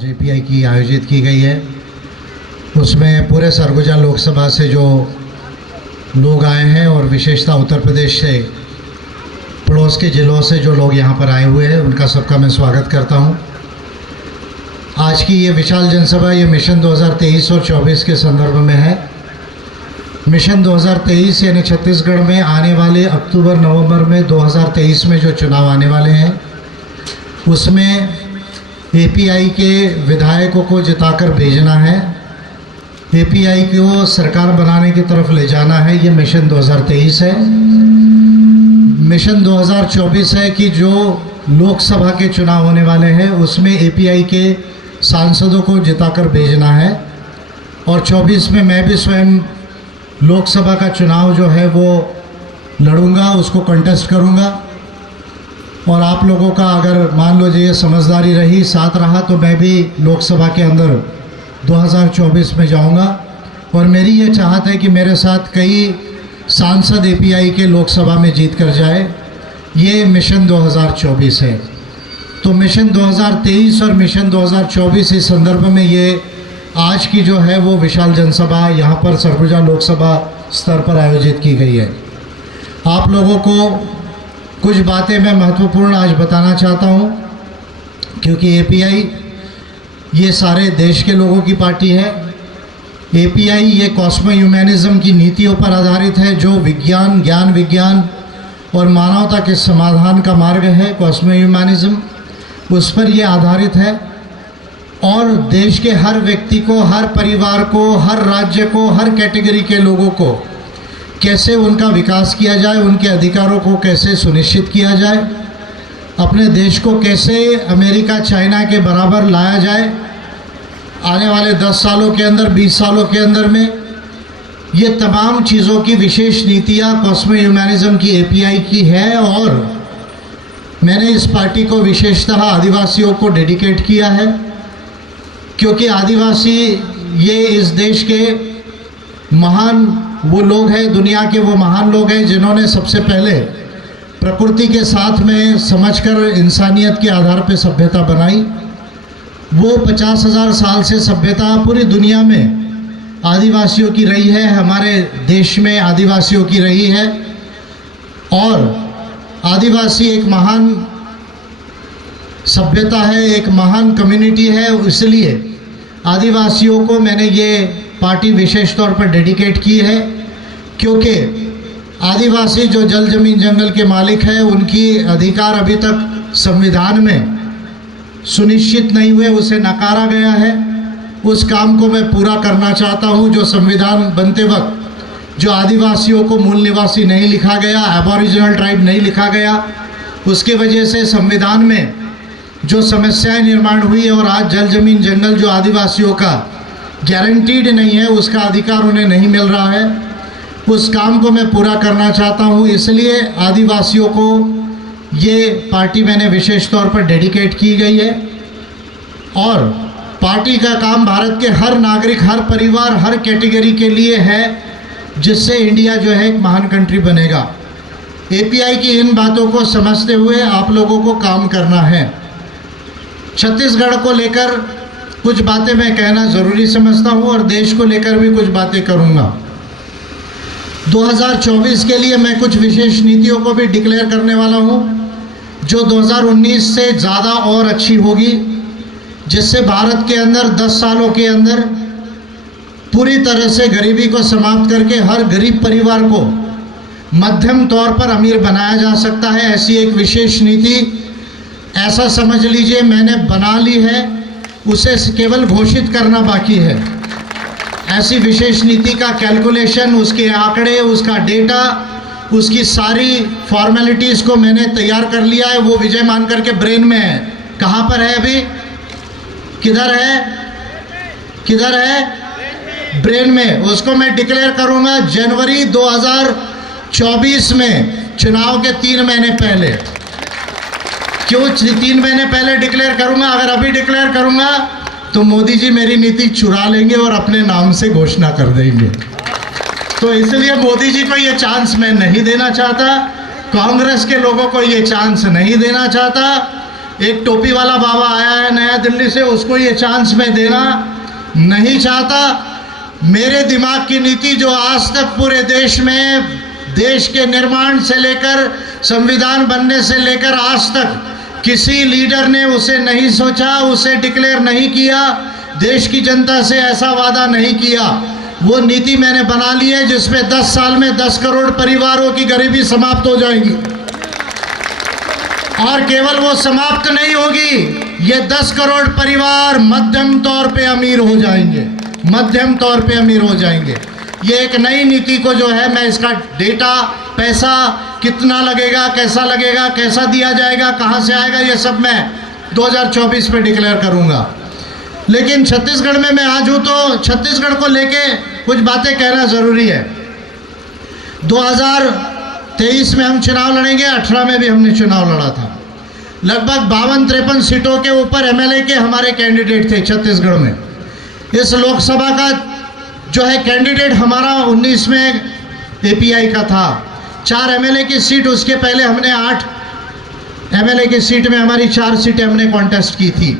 आज एपीआई की आयोजित की गई है। उसमें पूरे सरगुजा लोकसभा से जो लोग आए हैं और विशेषता उत्तर प्रदेश से पड़ोस के ज़िलों से जो लोग यहाँ पर आए हुए हैं, उनका सबका मैं स्वागत करता हूँ। आज की ये विशाल जनसभा ये मिशन 2023 और 24 के संदर्भ में है। मिशन 2023 यानी छत्तीसगढ़ में आने वाले अक्टूबर-नवंबर में 2023 में जो चुनाव आने वाले हैं, उसमें एपीआई के विधायकों को जिताकर भेजना है, एपीआई को सरकार बनाने की तरफ ले जाना है। ये मिशन 2023 है। मिशन 2024 है कि जो लोकसभा के चुनाव होने वाले हैं उसमें एपीआई के सांसदों को जिताकर भेजना है। और 24 में मैं भी स्वयं लोकसभा का चुनाव जो है वो लड़ूंगा, उसको कंटेस्ट करूंगा। और आप लोगों का अगर मान लो ये समझदारी रही, साथ रहा, तो मैं भी लोकसभा के अंदर 2024 में जाऊंगा। और मेरी ये चाहत है कि मेरे साथ कई सांसद एपीआई के लोकसभा में जीत कर जाए। ये मिशन 2024 है। तो मिशन 2023 और मिशन 2024 इस संदर्भ में ये आज की जो है वो विशाल जनसभा यहाँ पर सरगुजा लोकसभा स्तर पर आयोजित की गई है। आप लोगों को कुछ बातें मैं महत्वपूर्ण आज बताना चाहता हूँ, क्योंकि एपीआई ये सारे देश के लोगों की पार्टी है। एपीआई ये कॉस्मो ह्यूमैनिज्म की नीतियों पर आधारित है, जो विज्ञान, ज्ञान विज्ञान और मानवता के समाधान का मार्ग है। कॉस्मो ह्यूमैनिज्म उस पर ये आधारित है। और देश के हर व्यक्ति को, हर परिवार को, हर राज्य को, हर कैटेगरी के लोगों को कैसे उनका विकास किया जाए, उनके अधिकारों को कैसे सुनिश्चित किया जाए, अपने देश को कैसे अमेरिका, चाइना के बराबर लाया जाए आने वाले 10 सालों के अंदर, 20 सालों के अंदर में, ये तमाम चीज़ों की विशेष नीतियाँ कॉस्मो ह्यूमैनिज्म की एपीआई की है। और मैंने इस पार्टी को विशेषतः आदिवासियों को डेडिकेट किया है, क्योंकि आदिवासी ये इस देश के महान वो लोग हैं, दुनिया के वो महान लोग हैं जिन्होंने सबसे पहले प्रकृति के साथ में समझकर इंसानियत के आधार पर सभ्यता बनाई। वो 50,000 साल से सभ्यता पूरी दुनिया में आदिवासियों की रही है, हमारे देश में आदिवासियों की रही है। और आदिवासी एक महान सभ्यता है, एक महान कम्युनिटी है। इसलिए आदिवासियों को मैंने ये पार्टी विशेष तौर पर डेडिकेट की है, क्योंकि आदिवासी जो जल जमीन जंगल के मालिक हैं, उनकी अधिकार अभी तक संविधान में सुनिश्चित नहीं हुए, उसे नकारा गया है। उस काम को मैं पूरा करना चाहता हूं। जो संविधान बनते वक्त जो आदिवासियों को मूल निवासी नहीं लिखा गया, एबोरिजिनल ट्राइब नहीं लिखा गया, उसके वजह से संविधान में जो समस्याएं निर्माण हुई और आज जल जमीन जंगल जो आदिवासियों का गारंटीड नहीं है, उसका अधिकार उन्हें नहीं मिल रहा है, उस काम को मैं पूरा करना चाहता हूं। इसलिए आदिवासियों को ये पार्टी मैंने विशेष तौर पर डेडिकेट की गई है। और पार्टी का काम भारत के हर नागरिक, हर परिवार, हर कैटेगरी के लिए है, जिससे इंडिया जो है एक महान कंट्री बनेगा। एपीआई की इन बातों को समझते हुए आप लोगों को काम करना है। छत्तीसगढ़ को लेकर कुछ बातें मैं कहना ज़रूरी समझता हूँ और देश को लेकर भी कुछ बातें करूँगा। 2024 के लिए मैं कुछ विशेष नीतियों को भी डिक्लेयर करने वाला हूँ, जो 2019 से ज़्यादा और अच्छी होगी, जिससे भारत के अंदर 10 सालों के अंदर पूरी तरह से गरीबी को समाप्त करके हर गरीब परिवार को मध्यम तौर पर अमीर बनाया जा सकता है। ऐसी एक विशेष नीति, ऐसा समझ लीजिए मैंने बना ली है, उसे केवल घोषित करना बाकी है। ऐसी विशेष नीति का कैलकुलेशन, उसके आंकड़े, उसका डेटा, उसकी सारी फॉर्मेलिटीज़ को मैंने तैयार कर लिया है। वो विजय मानकर के ब्रेन में है। कहाँ पर है अभी? किधर है? किधर है? ब्रेन में। उसको मैं डिक्लेयर करूँगा जनवरी 2024 में, चुनाव के 3 महीने पहले। क्यों 3 महीने पहले डिक्लेयर करूँगा? अगर अभी डिक्लेयर करूँगा तो मोदी जी मेरी नीति चुरा लेंगे और अपने नाम से घोषणा कर देंगे। तो इसलिए मोदी जी को ये चांस मैं नहीं देना चाहता, कांग्रेस के लोगों को ये चांस नहीं देना चाहता। एक टोपी वाला बाबा आया है नया दिल्ली से, उसको ये चांस मैं देना नहीं चाहता। मेरे दिमाग की नीति जो आज तक पूरे देश में, देश के निर्माण से लेकर संविधान बनने से लेकर आज तक किसी लीडर ने उसे नहीं सोचा, उसे डिक्लेयर नहीं किया, देश की जनता से ऐसा वादा नहीं किया, वो नीति मैंने बना ली है जिसमें 10 साल में 10 करोड़ परिवारों की गरीबी समाप्त हो जाएगी। और केवल वो समाप्त नहीं होगी, ये 10 करोड़ परिवार मध्यम तौर पे अमीर हो जाएंगे, मध्यम तौर पे अमीर हो जाएंगे। ये एक नई नीति को जो है मैं इसका डेटा, पैसा कितना लगेगा, कैसा दिया जाएगा, कहाँ से आएगा, ये सब मैं 2024 में डिक्लेयर करूँगा। लेकिन छत्तीसगढ़ में मैं आज हूँ तो छत्तीसगढ़ को लेके कुछ बातें कहना ज़रूरी है। 2023 में हम चुनाव लड़ेंगे, 18 में भी हमने चुनाव लड़ा था। लगभग 52-53 सीटों के ऊपर एमएलए के हमारे कैंडिडेट थे छत्तीसगढ़ में। इस लोकसभा का जो है कैंडिडेट हमारा 19 में एपीआई का था। 4 एमएलए की सीट, उसके पहले हमने 8 एमएलए की सीट में हमारी 4 सीटें हमने कॉन्टेस्ट की थी।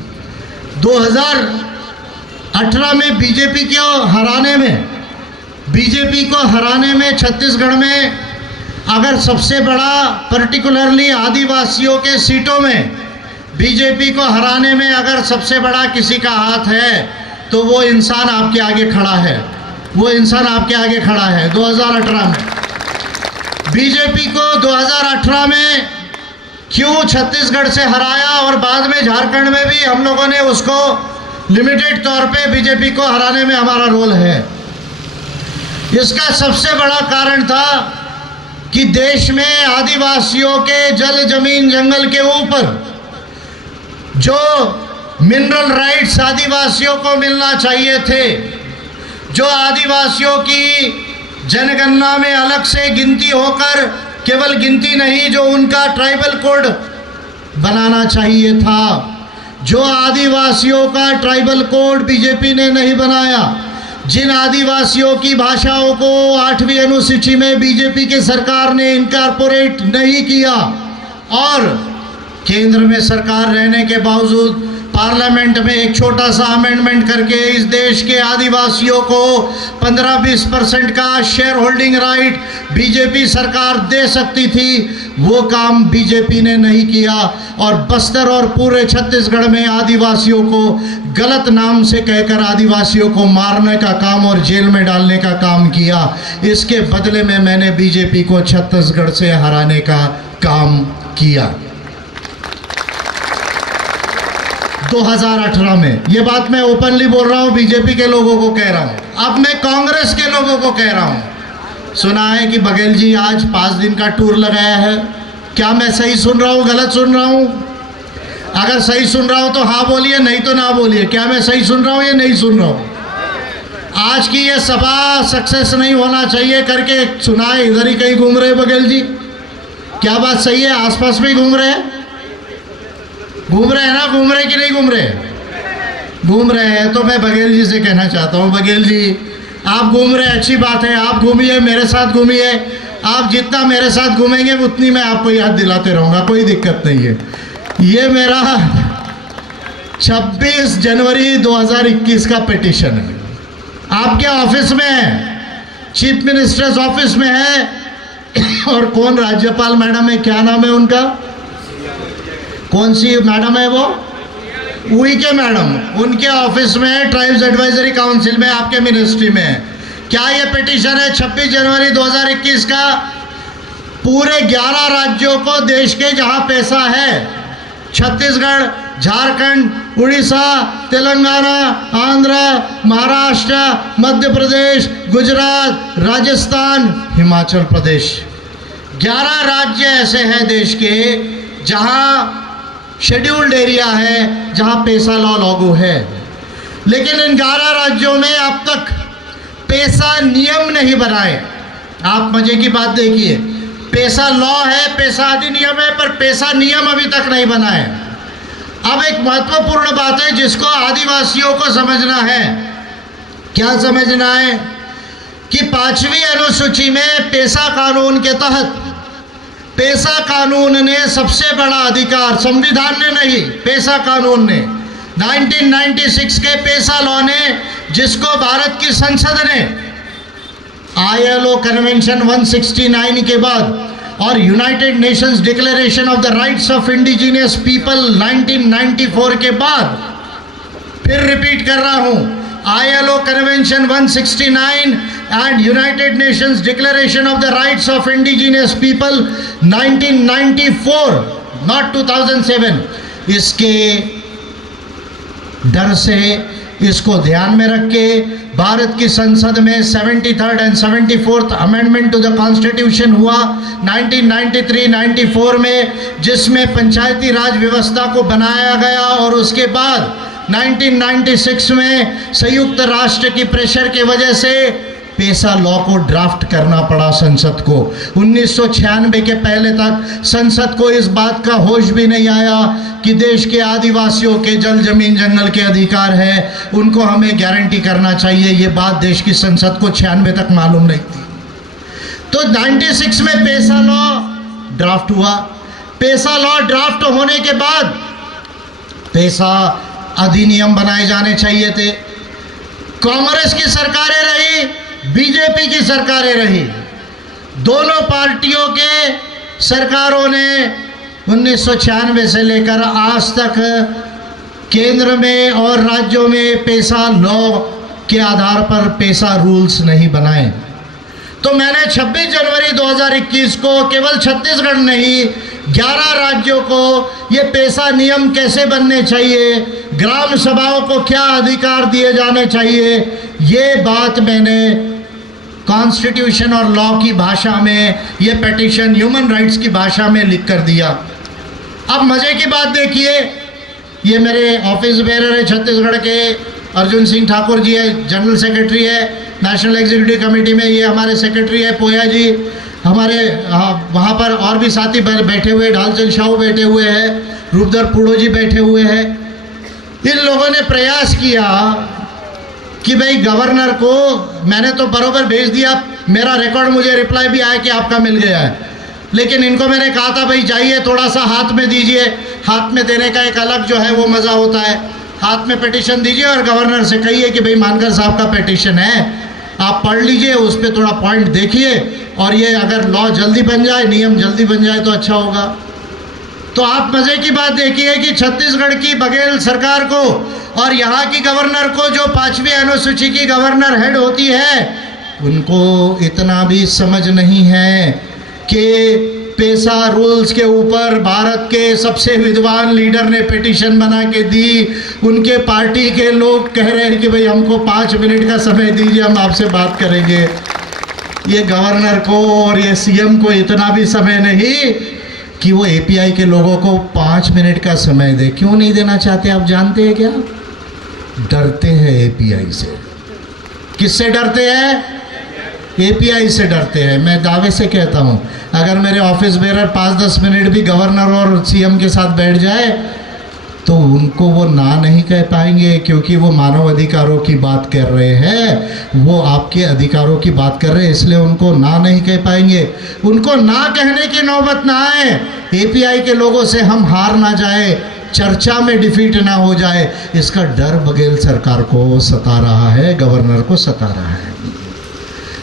2018 में बीजेपी को हराने में छत्तीसगढ़ में अगर सबसे बड़ा पर्टिकुलरली आदिवासियों के सीटों में बीजेपी को हराने में अगर सबसे बड़ा किसी का हाथ है तो वो इंसान आपके आगे खड़ा है, वो इंसान आपके आगे खड़ा है। 2018 में बीजेपी को 2018 में क्यों छत्तीसगढ़ से हराया और बाद में झारखंड में भी हम लोगों ने उसको लिमिटेड तौर पे बीजेपी को हराने में हमारा रोल है। इसका सबसे बड़ा कारण था कि देश में आदिवासियों के जल, जमीन, जंगल के ऊपर जो मिनरल राइट्स आदिवासियों को मिलना चाहिए थे, जो आदिवासियों की जनगणना में अलग से गिनती होकर, केवल गिनती नहीं, जो उनका ट्राइबल कोड बनाना चाहिए था, जो आदिवासियों का ट्राइबल कोड बीजेपी ने नहीं बनाया, जिन आदिवासियों की भाषाओं को 8वीं अनुसूची में बीजेपी की सरकार ने इनकॉर्पोरेट नहीं किया और केंद्र में सरकार रहने के बावजूद पार्लियामेंट में एक छोटा सा अमेंडमेंट करके इस देश के आदिवासियों को 15-20% का शेयर होल्डिंग राइट बीजेपी सरकार दे सकती थी, वो काम बीजेपी ने नहीं किया और बस्तर और पूरे छत्तीसगढ़ में आदिवासियों को गलत नाम से कहकर आदिवासियों को मारने का काम और जेल में डालने का काम किया। इसके बदले में मैंने बीजेपी को छत्तीसगढ़ से हराने का काम किया। 2018 में, ये बात मैं ओपनली बोल रहा हूँ, बीजेपी के लोगों को कह रहा हूँ, अब मैं कांग्रेस के लोगों को कह रहा हूँ। सुना है कि बघेल जी आज 5 दिन का टूर लगाया है, क्या मैं सही सुन रहा हूँ, गलत सुन रहा हूँ? अगर सही सुन रहा हूँ तो हाँ बोलिए, नहीं तो ना बोलिए। क्या मैं सही सुन रहा हूँ या नहीं सुन रहा हूँ? आज की ये सभा सक्सेस नहीं होना चाहिए करके सुनाए, इधर ही कहीं घूम रहे बघेल जी, क्या बात सही है? आसपास में ही घूम रहे हैं, घूम रहे हैं ना? घूम रहे कि नहीं घूम रहे? घूम रहे हैं। तो मैं बघेल जी से कहना चाहता हूँ, बघेल जी आप घूम रहे, अच्छी बात है, आप घूमिए, मेरे साथ घूमिए, आप जितना मेरे साथ घूमेंगे उतनी मैं आपको याद दिलाते रहूँगा, कोई दिक्कत नहीं है। ये मेरा 26 जनवरी 2021 का पिटीशन है, आपके ऑफिस में है, चीफ मिनिस्टर्स ऑफिस में है। और कौन राज्यपाल मैडम है, क्या नाम है उनका, कौन सी मैडम है वो? उइके मैडम, उनके ऑफिस में है, ट्राइब्स एडवाइजरी काउंसिल में, आपके मिनिस्ट्री में है। क्या ये पिटीशन है 26 जनवरी 2021 का? पूरे 11 राज्यों को देश के जहां पैसा है, छत्तीसगढ़, झारखंड, उड़ीसा, तेलंगाना, आंध्र, महाराष्ट्र, मध्य प्रदेश, गुजरात, राजस्थान, हिमाचल प्रदेश, 11 राज्य ऐसे हैं देश के जहां शेड्यूल्ड एरिया है, जहां पेसा लॉ लागू है। लेकिन इन 11 राज्यों में अब तक पेसा नियम नहीं बनाए। आप मजे की बात देखिए, पेसा लॉ है, पेसा अधिनियम है, पर पेसा नियम अभी तक नहीं बना है। अब एक महत्वपूर्ण बात है जिसको आदिवासियों को समझना है। क्या समझना है? कि 5वीं अनुसूची में पेसा कानून के तहत पेशा कानून ने सबसे बड़ा अधिकार, संविधान ने नहीं, पेशा कानून ने 1996 के पेशा लॉ ने, जिसको भारत की संसद ने ILO कन्वेंशन 169 के बाद और United Nations declaration of the rights of indigenous people 1994 के बाद, फिर रिपीट कर रहा हूं, ILO convention 169 and United Nations declaration of the rights of indigenous people 1994, not 2007, इसके डर से, इसको ध्यान में रख के भारत की संसद में 73rd and 74th amendment to the constitution हुआ 1993-94 में, जिसमें पंचायती राज व्यवस्था को बनाया गया और उसके बाद 1996 में संयुक्त राष्ट्र की प्रेशर की वजह से पेशा लॉ को ड्राफ्ट करना पड़ा संसद को। 1996 के पहले तक संसद को इस बात का होश भी नहीं आया कि देश के आदिवासियों के जल जमीन जंगल के अधिकार है, उनको हमें गारंटी करना चाहिए। ये बात देश की संसद को 96 तक मालूम नहीं थी। तो 96 में पेशा लॉ ड्राफ्ट हुआ। पेशा लॉ ड्राफ्ट होने के बाद पेशा अधिनियम बनाए जाने चाहिए थे। कांग्रेस की सरकारें रही, बीजेपी की सरकारें रही, दोनों पार्टियों के सरकारों ने 1996 से लेकर आज तक केंद्र में और राज्यों में पेशा लॉ के आधार पर पेशा रूल्स नहीं बनाए। तो मैंने 26 जनवरी 2021 को केवल छत्तीसगढ़ नहीं 11 राज्यों को ये पेशा नियम कैसे बनने चाहिए, ग्राम सभाओं को क्या अधिकार दिए जाने चाहिए, ये बात मैंने कॉन्स्टिट्यूशन और लॉ की भाषा में, ये पिटीशन ह्यूमन राइट्स की भाषा में लिख कर दिया। अब मज़े की बात देखिए, ये मेरे ऑफिस बेरर है छत्तीसगढ़ के अर्जुन सिंह ठाकुर जी है, जनरल सेक्रेटरी है नेशनल एग्जीक्यूटिव कमेटी में, ये हमारे सेक्रेटरी है पोया जी, हमारे वहाँ पर और भी साथी बैठे हुए, ढालचंद शाहू बैठे हुए हैं, रूपधर पुड़ो जी बैठे हुए हैं। इन लोगों ने प्रयास किया कि भाई गवर्नर को, मैंने तो बरोबर भेज दिया, मेरा रिकॉर्ड मुझे रिप्लाई भी आया कि आपका मिल गया है, लेकिन इनको मैंने कहा था भाई जाइए थोड़ा सा हाथ में दीजिए, हाथ में देने का एक अलग जो है वो मज़ा होता है, हाथ में पिटीशन दीजिए और गवर्नर से कहिए कि भाई मानकर साहब का पिटीशन है, आप पढ़ लीजिए, उस पर थोड़ा पॉइंट देखिए और ये अगर लॉ जल्दी बन जाए, नियम जल्दी बन जाए तो अच्छा होगा। तो आप मज़े की बात देखिए कि छत्तीसगढ़ की बघेल सरकार को और यहाँ की गवर्नर को, जो 5वीं अनुसूची की गवर्नर हेड होती है, उनको इतना भी समझ नहीं है कि पेशा रूल्स के ऊपर भारत के सबसे विद्वान लीडर ने पिटीशन बना के दी। उनके पार्टी के लोग कह रहे हैं कि भाई हमको 5 मिनट का समय दीजिए, हम आपसे बात करेंगे। ये गवर्नर को और ये सीएम को इतना भी समय नहीं कि वो एपीआई के लोगों को 5 मिनट का समय दे। क्यों नहीं देना चाहते आप जानते हैं क्या? डरते हैं एपीआई से। किससे डरते हैं? एपीआई से डरते हैं। मैं दावे से कहता हूं, अगर मेरे ऑफिस बेरर 5-10 मिनट भी गवर्नर और सीएम के साथ बैठ जाए तो उनको वो ना नहीं कह पाएंगे, क्योंकि वो मानव अधिकारों की बात कर रहे हैं, वो आपके अधिकारों की बात कर रहे हैं, इसलिए उनको ना नहीं कह पाएंगे। उनको ना कहने की नौबत ना आए, एपीआई के लोगों से हम हार ना जाए, चर्चा में डिफीट ना हो जाए, इसका डर बघेल सरकार को सता रहा है, गवर्नर को सता रहा है।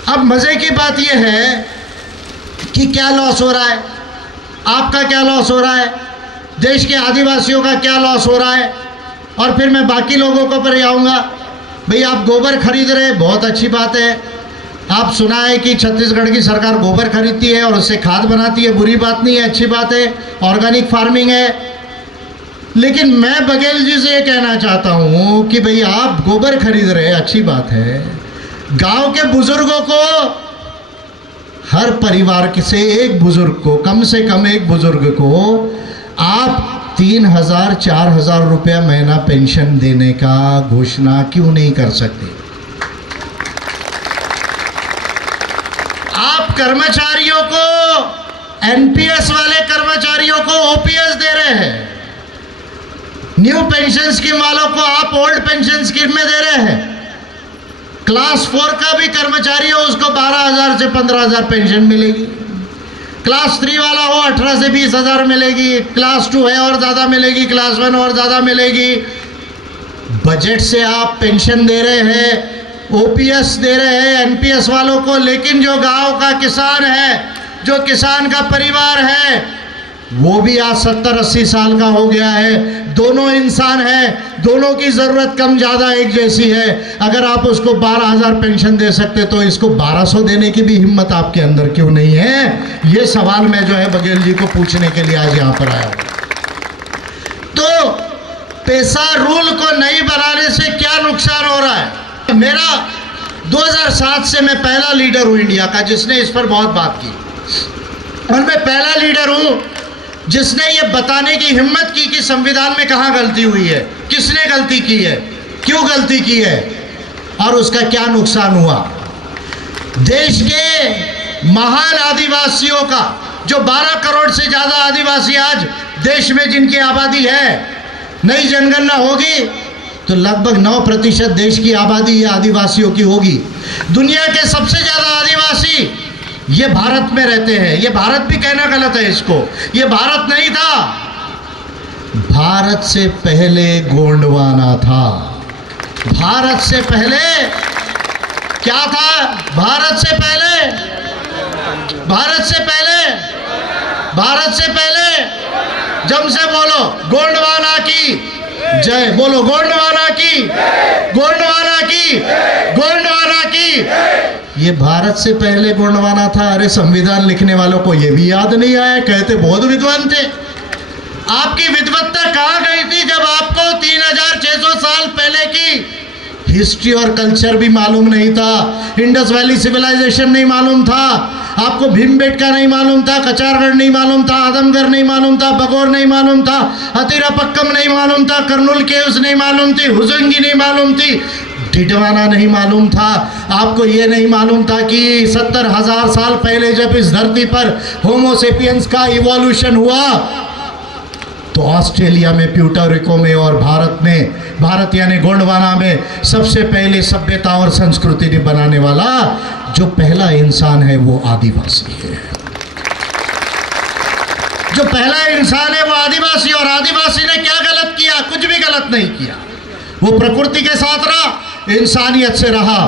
अब मज़े की बात यह है कि क्या लॉस हो रहा है, आपका क्या लॉस हो रहा है, देश के आदिवासियों का क्या लॉस हो रहा है। और फिर मैं बाकी लोगों को पर आऊँगा। भाई आप गोबर खरीद रहे, बहुत अच्छी बात है। आप सुना है कि छत्तीसगढ़ की सरकार गोबर खरीदती है और उससे खाद बनाती है, बुरी बात नहीं है, अच्छी बात है, ऑर्गेनिक फार्मिंग है। लेकिन मैं बघेल जी से ये कहना चाहता हूँ कि भाई आप गोबर खरीद रहे, अच्छी बात है, गांव के बुजुर्गों को, हर परिवार से एक बुजुर्ग को, कम से कम एक बुजुर्ग को आप 3,000-4,000 रुपया महीना पेंशन देने का घोषणा क्यों नहीं कर सकते? आप कर्मचारियों को, एनपीएस वाले कर्मचारियों को ओपीएस दे रहे हैं, न्यू पेंशन स्कीम वालों को आप ओल्ड पेंशन स्कीम में दे रहे हैं। क्लास 4 का भी कर्मचारी हो उसको 12,000 से 15,000 पेंशन मिलेगी। क्लास 3 वाला हो 18 से 20 हज़ार मिलेगी, क्लास 2 है और ज़्यादा मिलेगी, क्लास 1 और ज़्यादा मिलेगी। बजट से आप पेंशन दे रहे हैं, ओपीएस दे रहे हैं एनपीएस वालों को, लेकिन जो गांव का किसान है, जो किसान का परिवार है, वो भी आज 70-80 साल का हो गया है। दोनों इंसान हैं, दोनों की ज़रूरत कम ज़्यादा एक जैसी है। अगर आप उसको 12,000 पेंशन दे सकते तो इसको 1200 देने की भी हिम्मत आपके अंदर क्यों नहीं है? ये सवाल मैं जो है बघेल जी को पूछने के लिए आज यहाँ पर आया हूँ। तो पैसा रूल को नहीं बनाने से क्या नुकसान हो रहा है? मेरा 2007 से मैं पहला लीडर हूँ इंडिया का जिसने इस पर बहुत बात की, और मैं पहला लीडर हूँ जिसने ये बताने की हिम्मत की कि संविधान में कहाँ गलती हुई है, किसने गलती की है, क्यों गलती की है और उसका क्या नुकसान हुआ। देश के महान आदिवासियों का, जो 12 करोड़ से ज़्यादा आदिवासी आज देश में जिनकी आबादी है, नई जनगणना होगी तो लगभग 9% देश की आबादी ये आदिवासियों की होगी। दुनिया के सबसे ज़्यादा आदिवासी ये भारत में रहते हैं। ये भारत भी कहना गलत है इसको, ये भारत नहीं था, भारत से पहले गोंडवाना था। भारत से पहले क्या था? भारत से पहले, भारत से पहले, भारत से पहले, जम से बोलो गोंडवाना की जय, बोलो गोंडवाना की, गोंडवाना की, गोंडवाना की। ये भारत से पहले गोंडवाना था। अरे संविधान लिखने वालों को ये भी याद नहीं आया, कहते बहुत विद्वान थे। आपकी विद्वत्ता कहाँ गई थी जब आपको 3600 साल पहले की हिस्ट्री और कल्चर भी मालूम नहीं था, इंडस वैली सिविलाइजेशन नहीं मालूम था, आपको भीमबेटका नहीं मालूम था, कचारगढ़ नहीं मालूम था, आदमगढ़ नहीं मालूम था, बगौर नहीं मालूम था, हतीरापक्कम नहीं मालूम था, कर्नूल केव्स नहीं मालूम थी, हुजंगी नहीं मालूम थी, टिटवाना नहीं मालूम था। आपको ये नहीं मालूम था कि 70,000 साल पहले जब इस धरती पर होमोसेपियंस का इवोल्यूशन हुआ तो ऑस्ट्रेलिया में, प्यूर्टोरिको में और भारत में, भारत यानी गोंडवाना में सबसे पहले सभ्यता और संस्कृति बनाने वाला जो पहला इंसान है वो आदिवासी है। जो पहला इंसान है वो आदिवासी, और आदिवासी ने क्या गलत किया? कुछ भी गलत नहीं किया। वो प्रकृति के साथ रहा, इंसानियत से रहा।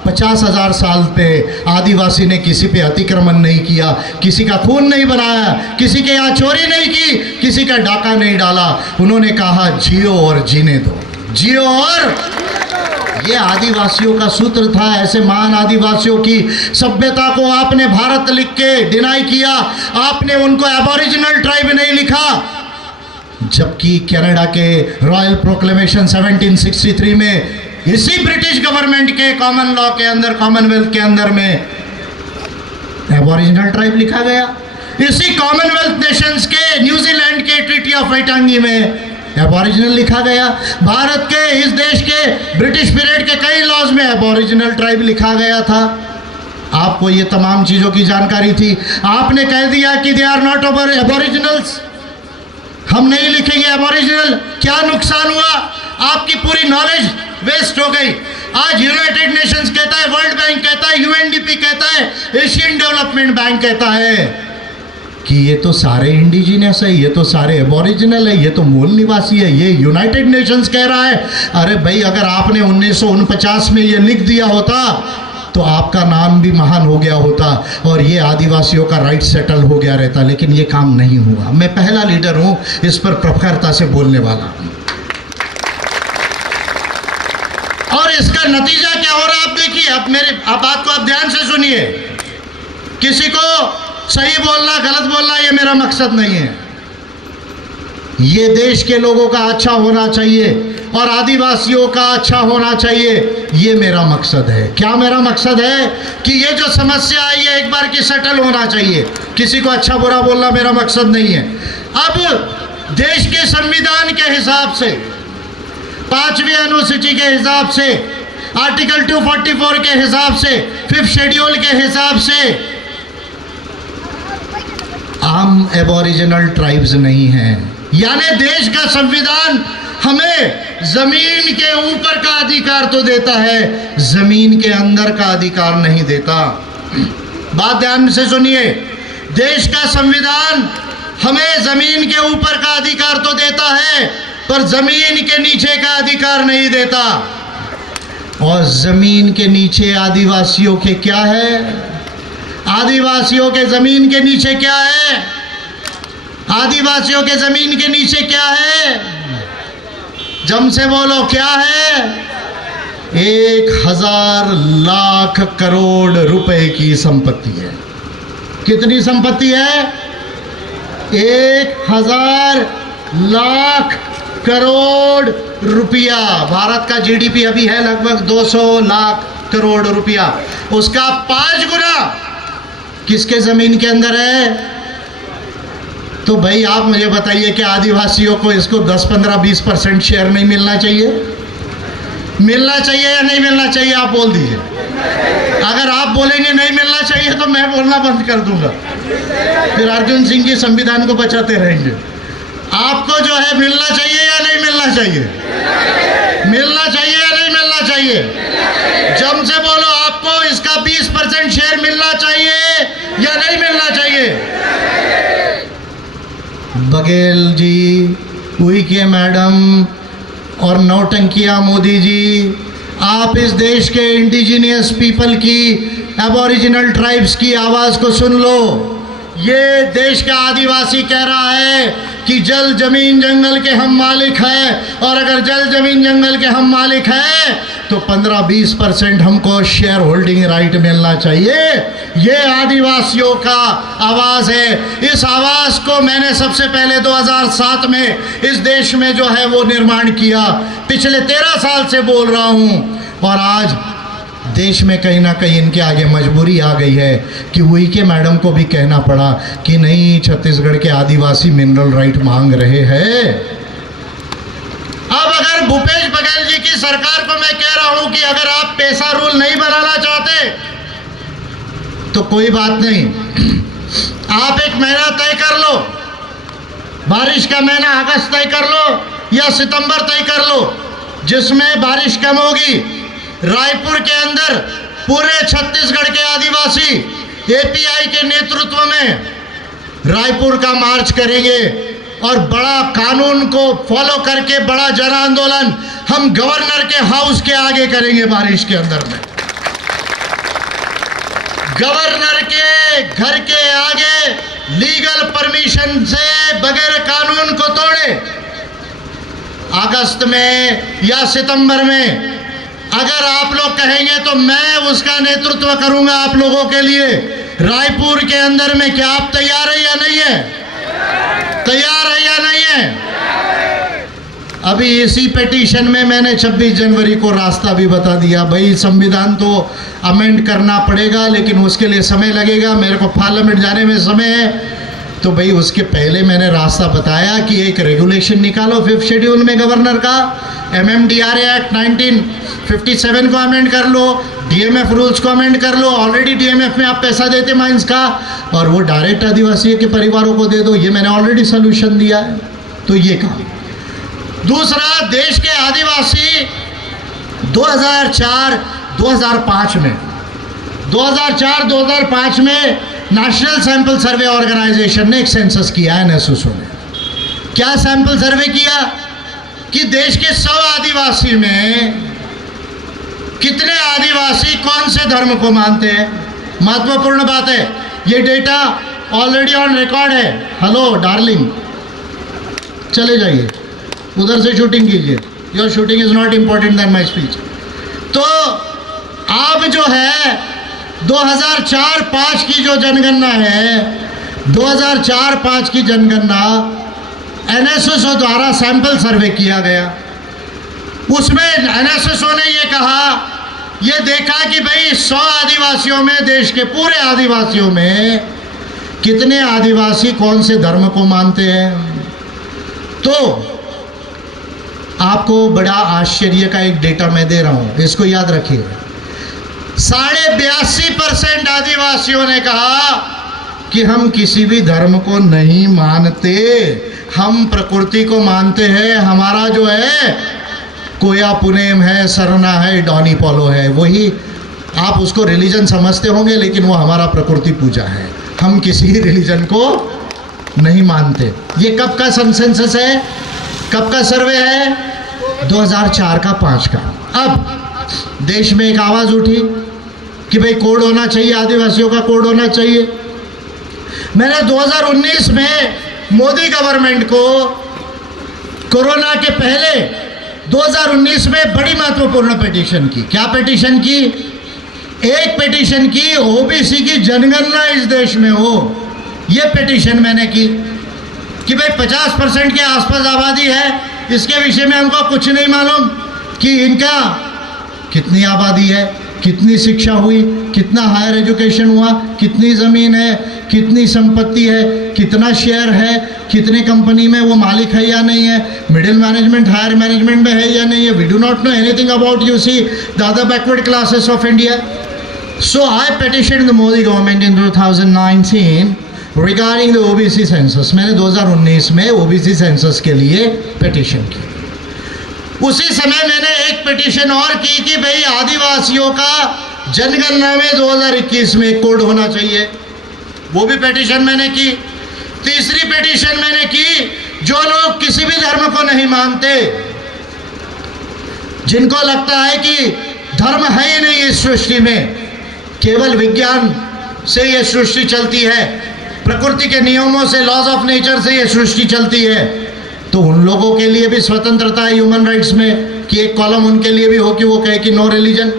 50,000 साल पे आदिवासी ने किसी पे अतिक्रमण नहीं किया, किसी का खून नहीं बनाया, किसी के यहाँ चोरी नहीं की, किसी का डाका नहीं डाला। उन्होंने कहा जियो और जीने दो, जियो और, ये आदिवासियों का सूत्र था। ऐसे महान आदिवासियों की सभ्यता को आपने भारत लिख के डिनाई किया, आपने उनको एबोरिजिनल ट्राइब नहीं लिखा, जबकि कनाडा के रॉयल प्रोक्लेमेशन 1763 में इसी ब्रिटिश गवर्नमेंट के कॉमन लॉ के अंदर, कॉमनवेल्थ के अंदर में एबोरिजिनल ट्राइब लिखा गया। इसी कॉमनवेल्थ नेशंस के न्यूजीलैंड के ट्रीटी ऑफ वाइटांगी में एबोरिजिनल लिखा गया। भारत के, इस देश के ब्रिटिश पीरियड के कई लॉज में एबोरिजिनल ट्राइब लिखा गया था। आपको ये तमाम चीज़ों की जानकारी थी। आपने कह दिया कि दे आर नॉट एबोरिजिनल्स, हम नहीं लिखेंगे एबोरिजिनल। क्या नुकसान हुआ? आपकी पूरी नॉलेज वेस्ट हो गई। आज यूनाइटेड नेशंस कहता है, वर्ल्ड बैंक कहता है, यूएनडीपी कहता है, एशियन डेवलपमेंट बैंक कहता है कि ये तो सारे इंडिजिनियस है, ये तो सारे एबोरिजिनल है, ये तो मूल निवासी है, ये यूनाइटेड नेशंस कह रहा है। अरे भाई, अगर आपने 1949 में ये लिख दिया होता तो आपका नाम भी महान हो गया होता और ये आदिवासियों का राइट सेटल हो गया रहता, लेकिन ये काम नहीं हुआ। मैं पहला लीडर हूँ इस पर प्रखरता से बोलने वाला हूँ। और इसका नतीजा क्या हो रहा है आप देखिए। अब मेरे बात को आप ध्यान से सुनिए। किसी को सही बोलना, गलत बोलना ये मेरा मकसद नहीं है। ये देश के लोगों का अच्छा होना चाहिए और आदिवासियों का अच्छा होना चाहिए, ये मेरा मकसद है। क्या मेरा मकसद है? कि ये जो समस्या है ये एक बार की सेटल होना चाहिए। किसी को अच्छा बुरा बोलना मेरा मकसद नहीं है। अब देश के संविधान के हिसाब से, 5वीं अनुसूची के हिसाब से, आर्टिकल 244 के हिसाब से, 5th शेड्यूल के हिसाब से हम एबोरिजिनल ट्राइब्स नहीं हैं। यानी देश का संविधान हमें जमीन के ऊपर का अधिकार तो देता है, जमीन के अंदर का अधिकार नहीं देता। बात ध्यान से सुनिए। देश का संविधान हमें जमीन के ऊपर का अधिकार तो देता है, पर जमीन के नीचे का अधिकार नहीं देता। और जमीन के नीचे आदिवासियों के क्या है? आदिवासियों के जमीन के नीचे क्या है? आदिवासियों के जमीन के नीचे क्या है? जम से बोलो, क्या है? 1000 लाख करोड़ रुपए की संपत्ति है। कितनी संपत्ति है? 1000 लाख करोड़ रुपया। भारत का जीडीपी अभी है लगभग 200 लाख करोड़ रुपया। उसका 5 गुना किसके जमीन के अंदर है? तो भाई आप मुझे बताइए कि आदिवासियों को इसको 10, 15, 20% शेयर नहीं मिलना चाहिए? मिलना चाहिए या नहीं मिलना चाहिए? आप बोल दीजिए। अगर आप बोलेंगे नहीं मिलना चाहिए तो मैं बोलना बंद कर दूंगा, फिर अर्जुन सिंह जी संविधान को बचाते रहेंगे। आपको जो है मिलना चाहिए या नहीं मिलना चाहिए? मिलना चाहिए या नहीं मिलना चाहिए? जम से बोलो, आपको इसका 20% शेयर मिलना चाहिए या नहीं मिलना चाहिए? बघेल जी, उइके मैडम और नौटंकिया मोदी जी, आप इस देश के इंडिजिनियस पीपल की, एबोरिजिनल ट्राइब्स की आवाज़ को सुन लो। ये देश का आदिवासी कह रहा है कि जल जमीन जंगल के हम मालिक हैं, और अगर जल जमीन जंगल के हम मालिक हैं तो 15-20% हमको शेयर होल्डिंग राइट मिलना चाहिए। ये आदिवासियों का आवाज़ है। इस आवाज़ को मैंने सबसे पहले 2007 में इस देश में जो है वो निर्माण किया। पिछले 13 साल से बोल रहा हूँ, और आज देश में कहीं ना कहीं इनके आगे मजबूरी आ गई है कि उइके मैडम को भी कहना पड़ा कि नहीं, छत्तीसगढ़ के आदिवासी मिनरल राइट मांग रहे हैं। अब अगर भूपेश बघेल जी की सरकार को मैं कह रहा हूं कि अगर आप पैसा रूल नहीं बनाना चाहते तो कोई बात नहीं, आप एक महीना तय कर लो, बारिश का महीना अगस्त तय कर लो या सितंबर तय कर लो, जिसमें बारिश कम होगी। रायपुर के अंदर पूरे छत्तीसगढ़ के आदिवासी एपीआई के नेतृत्व में रायपुर का मार्च करेंगे, और बड़ा कानून को फॉलो करके बड़ा जन आंदोलन हम गवर्नर के हाउस के आगे करेंगे। बारिश के अंदर में गवर्नर के घर के आगे लीगल परमिशन से बगैर कानून को तोड़े। अगस्त में या सितंबर में अगर आप लोग कहेंगे तो मैं उसका नेतृत्व करूंगा आप लोगों के लिए रायपुर के अंदर में। क्या आप तैयार है या नहीं है? तैयार है या नहीं है? अभी इसी पिटीशन में मैंने 26 जनवरी को रास्ता भी बता दिया। भाई संविधान तो अमेंड करना पड़ेगा, लेकिन उसके लिए समय लगेगा, मेरे को पार्लियामेंट जाने में समय है। तो भाई उसके पहले मैंने रास्ता बताया कि एक रेगुलेशन निकालो 5th शेड्यूल में गवर्नर का, MMDRA एक्ट 1957 को अमेंड कर लो, DMF रूल्स को अमेंड कर लो। ऑलरेडी DMF में आप पैसा देते माइंस का, और वो डायरेक्ट आदिवासी के परिवारों को दे दो। ये मैंने ऑलरेडी सोल्यूशन दिया है। तो ये काम। दूसरा, देश के आदिवासी 2004-2005 में 2004-2005 में नेशनल सैंपल सर्वे ऑर्गेनाइजेशन ने एक सेंसस किया है, NSSO ने। क्या सैंपल सर्वे किया कि देश के 100 आदिवासी में कितने आदिवासी कौन से धर्म को मानते हैं। महत्वपूर्ण बात है, ये डेटा ऑलरेडी ऑन रिकॉर्ड है। हेलो डार्लिंग, चले जाइए उधर से शूटिंग कीजिए। Your shooting is not important then my speech. तो अब जो है 2004-05 की जो जनगणना है, 2004-05 की जनगणना NSSO द्वारा सैंपल सर्वे किया गया। उसमें NSSO ने ये कहा, ये देखा कि भाई 100 आदिवासियों में, देश के पूरे आदिवासियों में कितने आदिवासी कौन से धर्म को मानते हैं। तो आपको बड़ा आश्चर्य का एक डेटा मैं दे रहा हूं, इसको याद रखिए। 82.5% आदिवासियों ने कहा कि हम किसी भी धर्म को नहीं मानते, हम प्रकृति को मानते हैं। हमारा जो है कोया पुनेम है, सरना है, डॉनी पोलो है, वही आप उसको रिलीजन समझते होंगे, लेकिन वो हमारा प्रकृति पूजा है। हम हम किसी रिलीजन को नहीं मानते। ये कब का सेंसस है, कब का सर्वे है? 2004 का 5 का। अब देश में एक आवाज़ उठी कि भाई कोड होना चाहिए, आदिवासियों का कोड होना चाहिए। मैंने 2019 में मोदी गवर्नमेंट को कोरोना के पहले 2019 में बड़ी महत्वपूर्ण पिटीशन की। क्या पिटीशन की? एक पिटीशन की ओबीसी की जनगणना इस देश में हो। ये पिटीशन मैंने की कि भाई 50% के आसपास आबादी है, इसके विषय में हमको कुछ नहीं मालूम कि इनका कितनी आबादी है, कितनी शिक्षा हुई, कितना हायर एजुकेशन हुआ, कितनी ज़मीन है, कितनी संपत्ति है, कितना शेयर है, कितने कंपनी में वो मालिक है या नहीं है, मिडिल मैनेजमेंट हायर मैनेजमेंट में है या नहीं है। We do not know anything about you see the other backward classes of India. So I petition the Modi government in 2019 regarding the OBC census. मैंने 2019 में ओबीसी सेंसस के लिए पिटिशन की। उसी समय मैंने एक पिटीशन और की कि भाई आदिवासियों का जनगणना में 2021 में कोड होना चाहिए। वो भी पिटीशन मैंने की। तीसरी पिटीशन मैंने की, जो लोग किसी भी धर्म को नहीं मानते, जिनको लगता है कि धर्म है ही नहीं इस सृष्टि में, केवल विज्ञान से ये सृष्टि चलती है, प्रकृति के नियमों से, लॉज ऑफ नेचर से ये सृष्टि चलती है, तो उन लोगों के लिए भी स्वतंत्रता है ह्यूमन राइट्स में कि एक कॉलम उनके लिए भी हो कि वो कहे कि नो रिलीजन।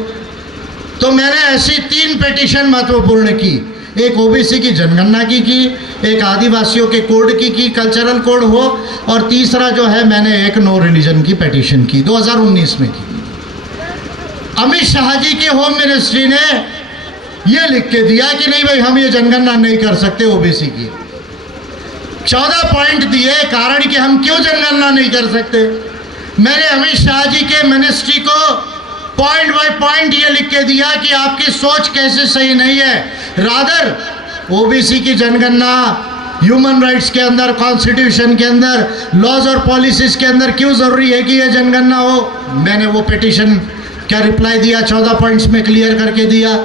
तो मैंने ऐसी 3 पिटीशन महत्वपूर्ण की। एक ओबीसी की जनगणना की, एक आदिवासियों के कोड की कल्चरल कोड हो, और तीसरा जो है मैंने एक नो रिलीजन की पिटीशन की 2019 में की। अमित शाह जी के होम मिनिस्ट्री ने ये लिख के दिया कि नहीं भाई हम ये जनगणना नहीं कर सकते ओबीसी की। 14 पॉइंट दिए कारण कि हम क्यों जनगणना नहीं कर सकते। मैंने अमित शाह जी के मिनिस्ट्री को पॉइंट बाय पॉइंट ये लिख के दिया कि आपकी सोच कैसे सही नहीं है। रादर ओबीसी की जनगणना ह्यूमन राइट्स के अंदर, कॉन्स्टिट्यूशन के अंदर, लॉज और पॉलिसीज के अंदर क्यों जरूरी है कि यह जनगणना हो। मैंने वो पिटीशन का रिप्लाई दिया, 14 पॉइंट्स में क्लियर करके दिया।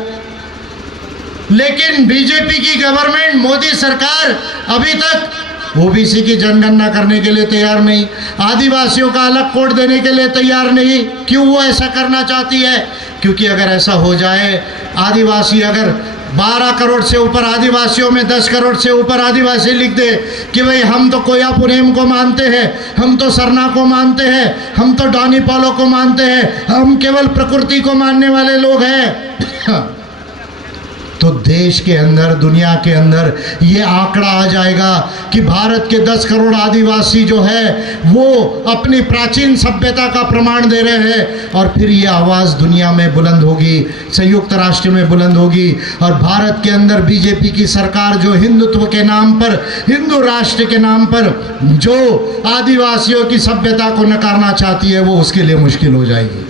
लेकिन बीजेपी की गवर्नमेंट, मोदी सरकार अभी तक ओबीसी की जनगणना करने के लिए तैयार नहीं, आदिवासियों का अलग कोड देने के लिए तैयार नहीं। क्यों वो ऐसा करना चाहती है? क्योंकि अगर ऐसा हो जाए, आदिवासी अगर 12 करोड़ से ऊपर आदिवासियों में 10 करोड़ से ऊपर आदिवासी लिख दे कि भाई हम तो कोयापुनेम को मानते हैं, हम तो सरना को मानते हैं, हम तो डॉनी पॉलो को मानते हैं, हम केवल प्रकृति को मानने वाले लोग हैं, तो देश के अंदर, दुनिया के अंदर ये आंकड़ा आ जाएगा कि भारत के 10 करोड़ आदिवासी जो है वो अपनी प्राचीन सभ्यता का प्रमाण दे रहे हैं। और फिर ये आवाज़ दुनिया में बुलंद होगी, संयुक्त राष्ट्र में बुलंद होगी, और भारत के अंदर बीजेपी की सरकार जो हिंदुत्व के नाम पर, हिंदू राष्ट्र के नाम पर जो आदिवासियों की सभ्यता को नकारना चाहती है, वो उसके लिए मुश्किल हो जाएगी।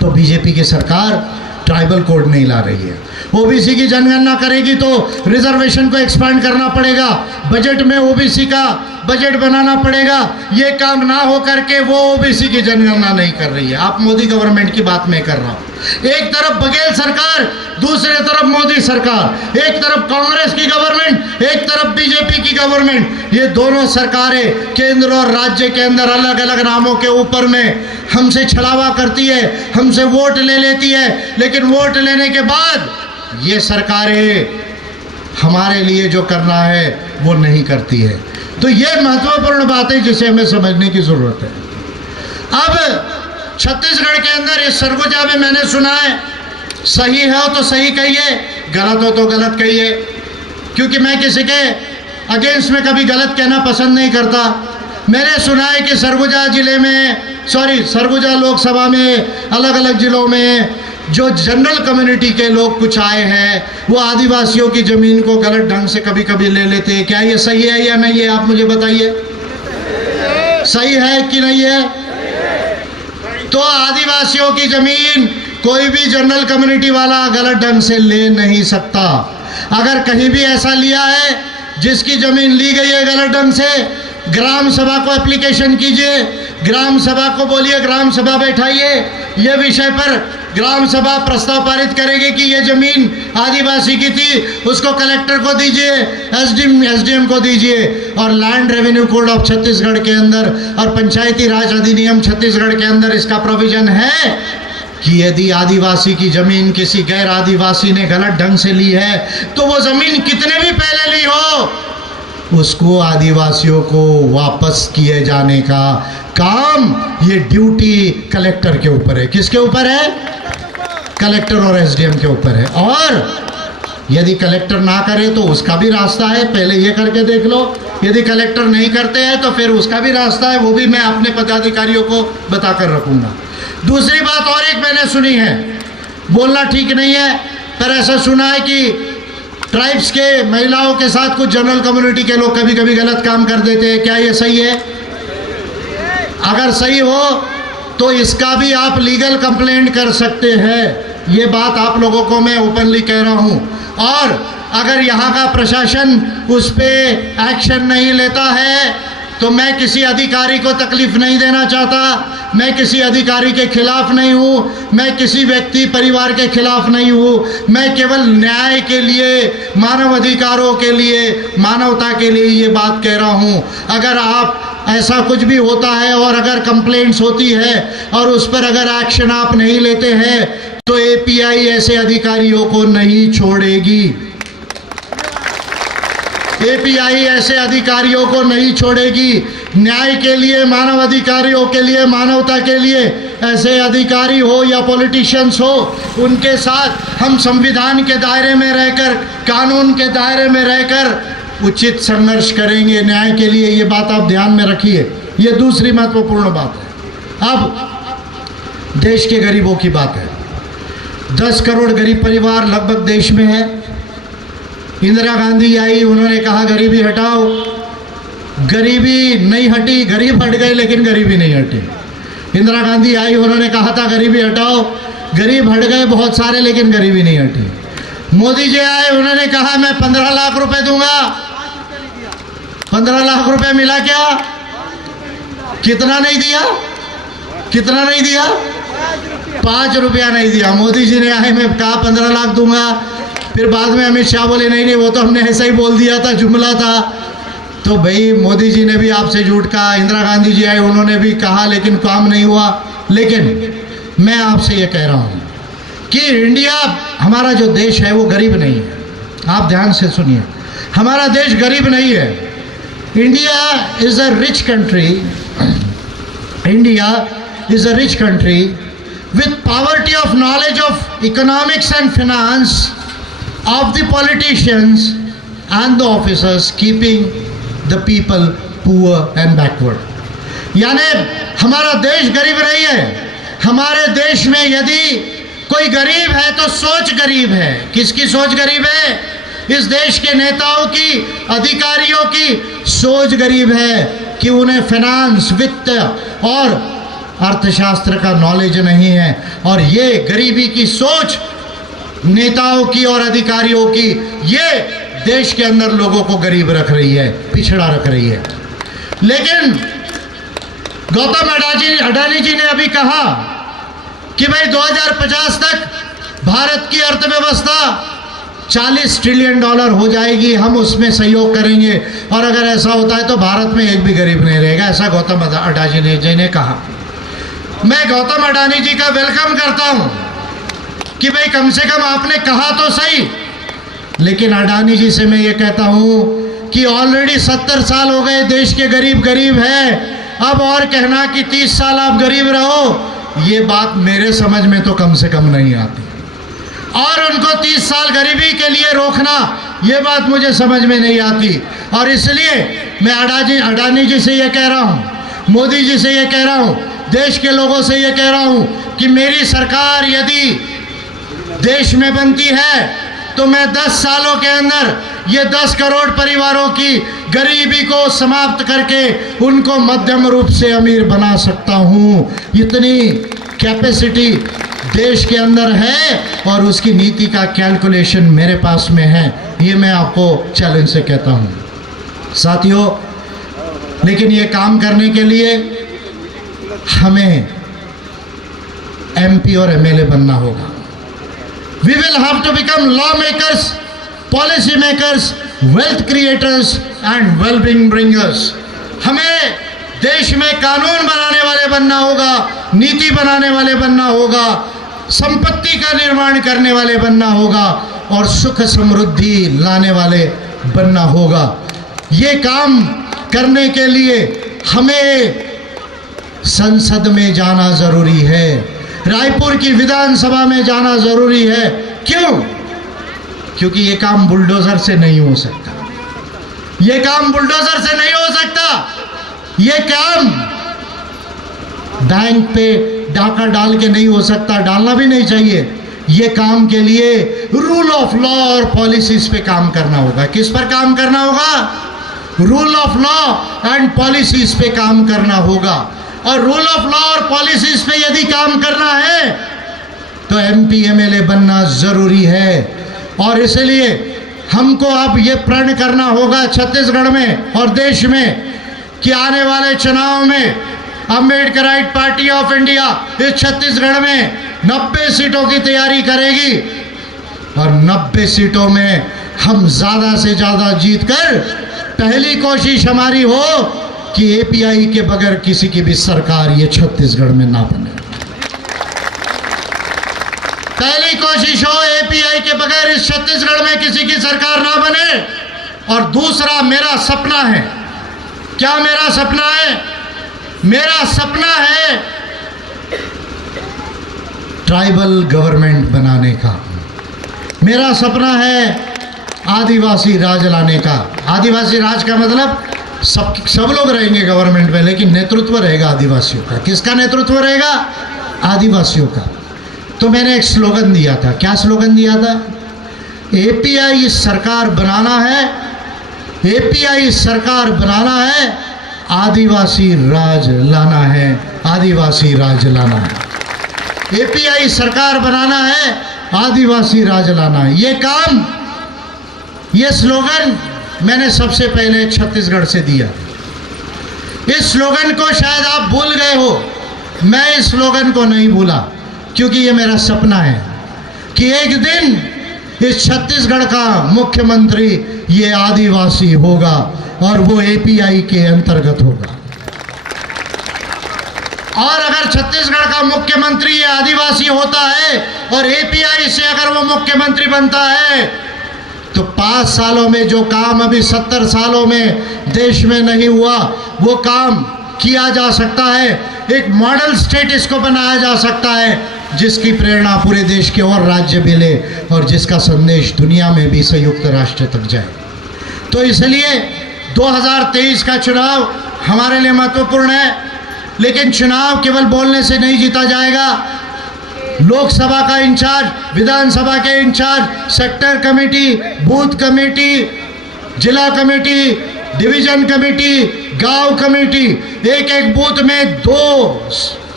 तो बीजेपी की सरकार ट्राइबल कोड नहीं ला रही है। ओबीसी की जनगणना करेगी तो रिजर्वेशन को एक्सपांड करना पड़ेगा, बजट में ओबीसी का बजट बनाना पड़ेगा। ये काम ना हो करके वो ओबीसी की जनगणना नहीं कर रही है। आप मोदी गवर्नमेंट की बात मैं कर रहा हूँ। एक तरफ बघेल सरकार, दूसरे तरफ मोदी सरकार, एक तरफ कांग्रेस की गवर्नमेंट, एक तरफ बीजेपी की गवर्नमेंट। ये दोनों सरकारें केंद्र और राज्य के अंदर अलग अलग नामों के ऊपर में हमसे छलावा करती है, हमसे वोट ले लेती है, लेकिन वोट लेने के बाद ये सरकारें हमारे लिए जो करना है वो नहीं करती है। तो ये महत्वपूर्ण बात है जिसे हमें समझने की जरूरत है। अब छत्तीसगढ़ के अंदर इस सरगुजा में मैंने सुना है, सही हो तो सही कहिए, गलत हो तो गलत कहिए, क्योंकि मैं किसी के अगेंस्ट में कभी गलत कहना पसंद नहीं करता। मैंने सुना है कि सरगुजा जिले में, सरगुजा लोकसभा में अलग अलग जिलों में जो जनरल कम्युनिटी के लोग कुछ आए हैं, वो आदिवासियों की ज़मीन को गलत ढंग से कभी कभी ले लेते हैं। क्या ये सही है या नहीं है? आप मुझे बताइए, सही है कि नहीं है? तो आदिवासियों की ज़मीन कोई भी जनरल कम्युनिटी वाला गलत ढंग से ले नहीं सकता। अगर कहीं भी ऐसा लिया है, जिसकी ज़मीन ली गई है गलत ढंग से, ग्राम सभा को एप्लीकेशन कीजिए, ग्राम सभा को बोलिए, ग्राम सभा बैठाइए, ये विषय पर ग्राम सभा प्रस्ताव पारित करेगी कि ये जमीन आदिवासी की थी, उसको कलेक्टर को दीजिए, एसडीएम को दीजिए। और land revenue code of Chhattisgarh के अंदर और पंचायती राज अधिनियम छत्तीसगढ़ के अंदर इसका प्रोविजन है कि यदि आदिवासी की जमीन किसी गैर आदिवासी ने गलत ढंग से ली है तो वो जमीन कितने भी पहले ली हो, उसको आदिवासियों को वापस किए जाने का काम, ये ड्यूटी कलेक्टर के ऊपर है। किसके ऊपर है? कलेक्टर और एसडीएम के ऊपर है। और यदि कलेक्टर ना करे तो उसका भी रास्ता है, पहले ये करके देख लो। यदि कलेक्टर नहीं करते हैं तो फिर उसका भी रास्ता है, वो भी मैं अपने पदाधिकारियों को बताकर रखूंगा। दूसरी बात और एक मैंने सुनी है, बोलना ठीक नहीं है, पर ऐसा सुना है कि ट्राइब्स के महिलाओं के साथ कुछ जनरल कम्युनिटी के लोग कभी कभी गलत काम कर देते हैं। क्या ये सही है? अगर सही हो तो इसका भी आप लीगल कंप्लेंट कर सकते हैं। ये बात आप लोगों को मैं ओपनली कह रहा हूँ। और अगर यहाँ का प्रशासन उस पर एक्शन नहीं लेता है तो मैं किसी अधिकारी को तकलीफ नहीं देना चाहता, मैं किसी अधिकारी के खिलाफ नहीं हूँ, मैं किसी व्यक्ति परिवार के खिलाफ नहीं हूँ, मैं केवल न्याय के लिए, मानव अधिकारों के लिए, मानवता के लिए ये बात कह रहा हूँ। अगर आप ऐसा कुछ भी होता है और अगर कंप्लेंट्स होती है और उस पर अगर एक्शन आप नहीं लेते हैं तो एपीआई ऐसे अधिकारियों को नहीं छोड़ेगी। एपीआई ऐसे अधिकारियों को नहीं छोड़ेगी। न्याय के लिए, मानव अधिकारियों के लिए, मानवता के लिए ऐसे अधिकारी हो या पॉलिटिशियंस हो, उनके साथ हम संविधान के दायरे में रहकर, कानून के दायरे में रहकर उचित संघर्ष करेंगे न्याय के लिए। ये बात आप ध्यान में रखिए। ये दूसरी महत्वपूर्ण बात है। अब देश के गरीबों की बात है। 10 करोड़ गरीब परिवार लगभग देश में है। इंदिरा गांधी आई, उन्होंने कहा गरीबी हटाओ, गरीबी नहीं हटी, गरीब हट गए लेकिन गरीबी नहीं हटी। इंदिरा गांधी आई, उन्होंने कहा था गरीबी हटाओ, गरीब हट गए बहुत सारे लेकिन गरीबी नहीं हटी। मोदी जी आए, उन्होंने कहा मैं 15 लाख रुपए दूंगा। 15 लाख रुपए मिला क्या? कितना नहीं दिया? कितना नहीं दिया? 5 रुपया नहीं दिया। मोदी जी ने आए, मैं कहा 15 लाख दूंगा। फिर बाद में अमित शाह बोले नहीं नहीं, वो तो हमने ऐसा ही बोल दिया था, जुमला था। तो भाई मोदी जी ने भी आपसे झूठ कहा, इंदिरा गांधी जी आए, उन्होंने भी कहा, लेकिन काम नहीं हुआ। लेकिन मैं आपसे ये कह रहा हूँ कि इंडिया, हमारा जो देश है वो गरीब नहीं है। आप ध्यान से सुनिए, हमारा देश गरीब नहीं है। India is a rich country. India is a rich country with poverty of knowledge of economics and finance of the politicians and the officers, keeping the people poor and backward. यानी हमारा देश गरीब नहीं है। हमारे देश में यदि कोई गरीब है तो सोच गरीब है। किसकी सोच गरीब है? इस देश के नेताओं की, अधिकारियों की सोच गरीब है कि उन्हें फाइनेंस, वित्त और अर्थशास्त्र का नॉलेज नहीं है। और ये गरीबी की सोच नेताओं की और अधिकारियों की, ये देश के अंदर लोगों को गरीब रख रही है, पिछड़ा रख रही है। लेकिन गौतम अडानी जी ने अभी कहा कि भाई 2050 तक भारत की अर्थव्यवस्था $40 ट्रिलियन हो जाएगी, हम उसमें सहयोग करेंगे, और अगर ऐसा होता है तो भारत में एक भी गरीब नहीं रहेगा। ऐसा गौतम अडानी जी ने कहा। मैं गौतम अडानी जी का वेलकम करता हूं कि भाई कम से कम आपने कहा तो सही। लेकिन अडानी जी से मैं ये कहता हूं कि ऑलरेडी 70 साल हो गए, देश के गरीब गरीब है। अब और कहना कि 30 साल आप गरीब रहो, ये बात मेरे समझ में तो कम से कम नहीं आती। और उनको 30 साल गरीबी के लिए रोकना, ये बात मुझे समझ में नहीं आती। और इसलिए मैं अडानी जी से ये कह रहा हूँ, मोदी जी से ये कह रहा हूँ, देश के लोगों से ये कह रहा हूँ कि मेरी सरकार यदि देश में बनती है तो मैं 10 सालों के अंदर ये 10 करोड़ परिवारों की गरीबी को समाप्त करके उनको मध्यम रूप से अमीर बना सकता हूँ। इतनी कैपेसिटी देश के अंदर है और उसकी नीति का कैलकुलेशन मेरे पास में है। ये मैं आपको चैलेंज से कहता हूँ साथियों। लेकिन ये काम करने के लिए हमें MP और MLA बनना होगा। We will have to become lawmakers, policy makers, wealth creators and well-being bringers. हमें देश में कानून बनाने वाले बनना होगा, नीति बनाने वाले बनना होगा, संपत्ति का निर्माण करने वाले बनना होगा और सुख समृद्धि लाने वाले बनना होगा। ये काम करने के लिए हमें संसद में जाना जरूरी है, रायपुर की विधानसभा में जाना जरूरी है। क्यों? क्योंकि ये काम बुलडोजर से नहीं हो सकता, ये काम बुलडोजर से नहीं हो सकता, ये काम बैंक पे डाका डाल के नहीं हो सकता, डालना भी नहीं चाहिए। ये काम के लिए रूल ऑफ लॉ और पॉलिसीज पे काम करना होगा। किस पर काम करना होगा? Rule of law and policies पे काम करना होगा। और रूल ऑफ लॉ और पॉलिसीज पे यदि काम करना है तो MP MLA बनना जरूरी है। और इसलिए हमको अब ये प्रण करना होगा छत्तीसगढ़ में और देश में कि आने वाले चुनाव में अम्बेडकराइट पार्टी ऑफ इंडिया इस छत्तीसगढ़ में 90 सीटों की तैयारी करेगी और 90 सीटों में हम ज़्यादा से ज़्यादा जीतकर पहली कोशिश हमारी हो कि API के बगैर किसी की भी सरकार ये छत्तीसगढ़ में ना बने। पहली कोशिश हो API के बगैर इस छत्तीसगढ़ में किसी की सरकार ना बने। और दूसरा मेरा सपना है, क्या मेरा सपना है? मेरा सपना है ट्राइबल गवर्नमेंट बनाने का। मेरा सपना है आदिवासी राज लाने का। आदिवासी राज का मतलब सब लोग रहेंगे गवर्नमेंट में, लेकिन नेतृत्व रहेगा आदिवासियों का। किसका नेतृत्व रहेगा? आदिवासियों का। तो मैंने एक स्लोगन दिया था। क्या स्लोगन दिया था? API सरकार बनाना है, API सरकार बनाना है, आदिवासी राज लाना है, आदिवासी राज लाना है। API सरकार बनाना है, आदिवासी राज लाना है। ये काम, ये स्लोगन मैंने सबसे पहले छत्तीसगढ़ से दिया। इस स्लोगन को शायद आप भूल गए हो, मैं इस स्लोगन को नहीं भूला, क्योंकि ये मेरा सपना है कि एक दिन इस छत्तीसगढ़ का मुख्यमंत्री ये आदिवासी होगा और वो API के अंतर्गत होगा। और अगर छत्तीसगढ़ का मुख्यमंत्री ये आदिवासी होता है और API से अगर वो मुख्यमंत्री बनता है तो 5 सालों में जो काम अभी 70 सालों में देश में नहीं हुआ वो काम किया जा सकता है। एक मॉडल स्टेट इसको बनाया जा सकता है जिसकी प्रेरणा पूरे देश के और राज्य मिले और जिसका संदेश दुनिया में भी संयुक्त राष्ट्र तक जाए। तो इसलिए 2023 का चुनाव हमारे लिए महत्वपूर्ण है, लेकिन चुनाव केवल बोलने से नहीं जीता जाएगा। लोकसभा का इंचार्ज, विधानसभा के incharge, sector committee, booth committee, जिला कमेटी, डिवीजन कमेटी, गांव कमेटी, एक एक बूथ में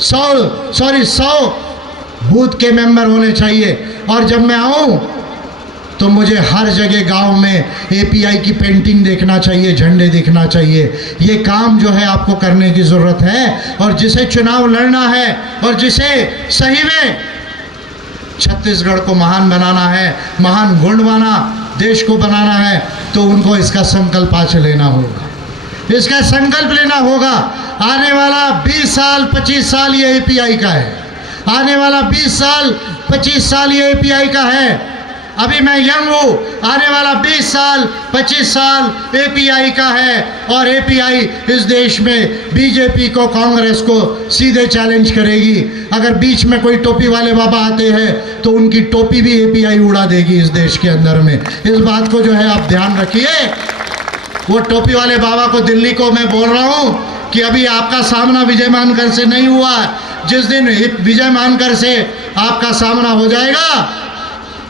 100 बूथ के मेंबर होने चाहिए। और जब मैं आऊं तो मुझे हर जगह गांव में API की पेंटिंग देखना चाहिए, झंडे दिखना चाहिए। ये काम जो है आपको करने की ज़रूरत है। और जिसे चुनाव लड़ना है और जिसे सही में छत्तीसगढ़ को महान बनाना है, महान गुणवाना देश को बनाना है, तो उनको इसका संकल्प आज लेना होगा, इसका संकल्प लेना होगा। आने वाला 20 साल 25 साल ये API का है, आने वाला 20 साल 25 साल ये API का है। अभी मैं यंग हूँ, आने वाला 20 साल 25 साल API का है। और API इस देश में BJP को, कांग्रेस को सीधे चैलेंज करेगी। अगर बीच में कोई टोपी वाले बाबा आते हैं तो उनकी टोपी भी API उड़ा देगी इस देश के अंदर में। इस बात को जो है आप ध्यान रखिए। वो टोपी वाले बाबा को, दिल्ली को मैं बोल रहा हूँ कि अभी आपका सामना विजय मानकर से नहीं हुआ। जिस दिन विजय मानकर से आपका सामना हो जाएगा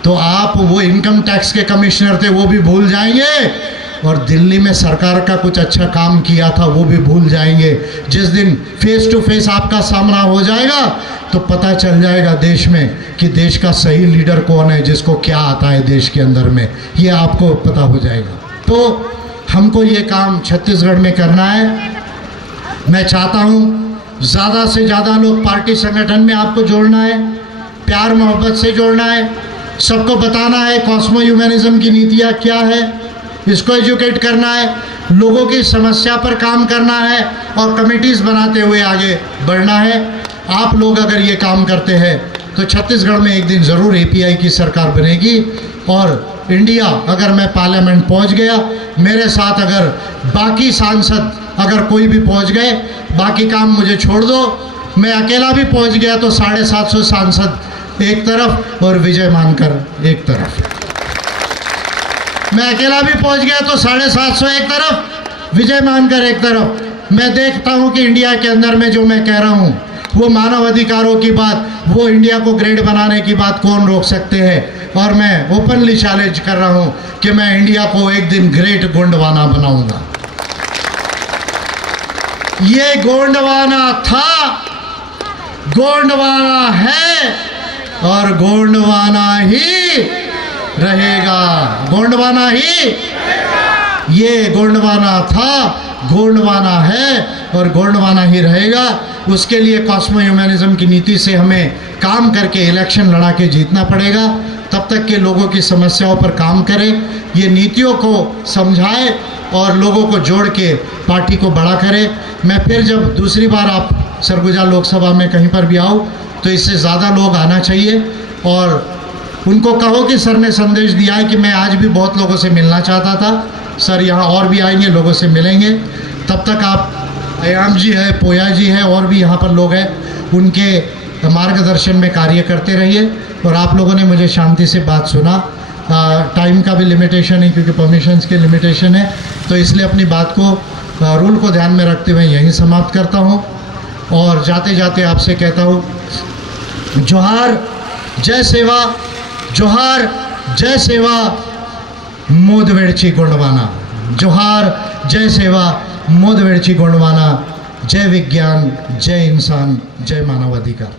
तो आप वो इनकम टैक्स के कमिश्नर थे वो भी भूल जाएंगे और दिल्ली में सरकार का कुछ अच्छा काम किया था वो भी भूल जाएंगे। जिस दिन फेस टू फेस आपका सामना हो जाएगा तो पता चल जाएगा देश में कि देश का सही लीडर कौन है, जिसको क्या आता है देश के अंदर में, ये आपको पता हो जाएगा। तो हमको ये काम छत्तीसगढ़ में करना है। मैं चाहता हूँ ज़्यादा से ज़्यादा लोग पार्टी संगठन में आपको जोड़ना है, प्यार मोहब्बत से जोड़ना है, सबको बताना है कॉस्मो ह्यूमनिज्म की नीतियाँ क्या है, इसको एजुकेट करना है, लोगों की समस्या पर काम करना है और कमिटीज़ बनाते हुए आगे बढ़ना है। आप लोग अगर ये काम करते हैं तो छत्तीसगढ़ में एक दिन ज़रूर एपीआई की सरकार बनेगी। और इंडिया अगर मैं पार्लियामेंट पहुंच गया, मेरे साथ अगर बाकी सांसद अगर कोई भी पहुंच गए, बाकी काम मुझे छोड़ दो, मैं अकेला भी पहुंच गया तो 750 सांसद एक तरफ और विजय मानकर एक तरफ। मैं अकेला भी पहुंच गया तो 750 एक तरफ, विजय मानकर एक तरफ। मैं देखता हूं कि इंडिया के अंदर में जो मैं कह रहा हूं वो मानव अधिकारों की बात, वो इंडिया को ग्रेट बनाने की बात कौन रोक सकते हैं। और मैं ओपनली चैलेंज कर रहा हूं कि मैं इंडिया को एक दिन ग्रेट गोंडवाना बनाऊंगा। ये गोंडवाना था, गोंडवाना है और गोंडवाना ही रहेगा। गोंडवाना ही, ये गोंडवाना था, गोंडवाना है और गोंडवाना ही रहेगा। उसके लिए कॉस्मो ह्यूमनिज्म की नीति से हमें काम करके इलेक्शन लड़ा के जीतना पड़ेगा। तब तक के लोगों की समस्याओं पर काम करें, ये नीतियों को समझाए और लोगों को जोड़ के पार्टी को बड़ा करें। मैं फिर जब दूसरी बार आप सरगुजा लोकसभा में कहीं पर भी आऊँ तो इससे ज़्यादा लोग आना चाहिए और उनको कहो कि सर ने संदेश दिया है कि मैं आज भी बहुत लोगों से मिलना चाहता था, सर यहाँ और भी आएंगे, लोगों से मिलेंगे। तब तक आप अयाम जी है, पोया जी है और भी यहाँ पर लोग हैं, उनके मार्गदर्शन में कार्य करते रहिए। और आप लोगों ने मुझे शांति से बात सुना, टाइम का भी लिमिटेशन है क्योंकि परमिशंस के लिमिटेशन है, तो इसलिए अपनी बात को रूल को ध्यान में रखते हुए यहीं समाप्त करता हूँ। और जाते जाते आपसे कहता हूँ, जोहार जय सेवा, जोहार जय सेवा, मोदवेड़ची गोंडवाना। जोहार जय सेवा, मोदवेड़ची गोंडवाना। जय विज्ञान, जय इंसान, जय मानवाधिकार।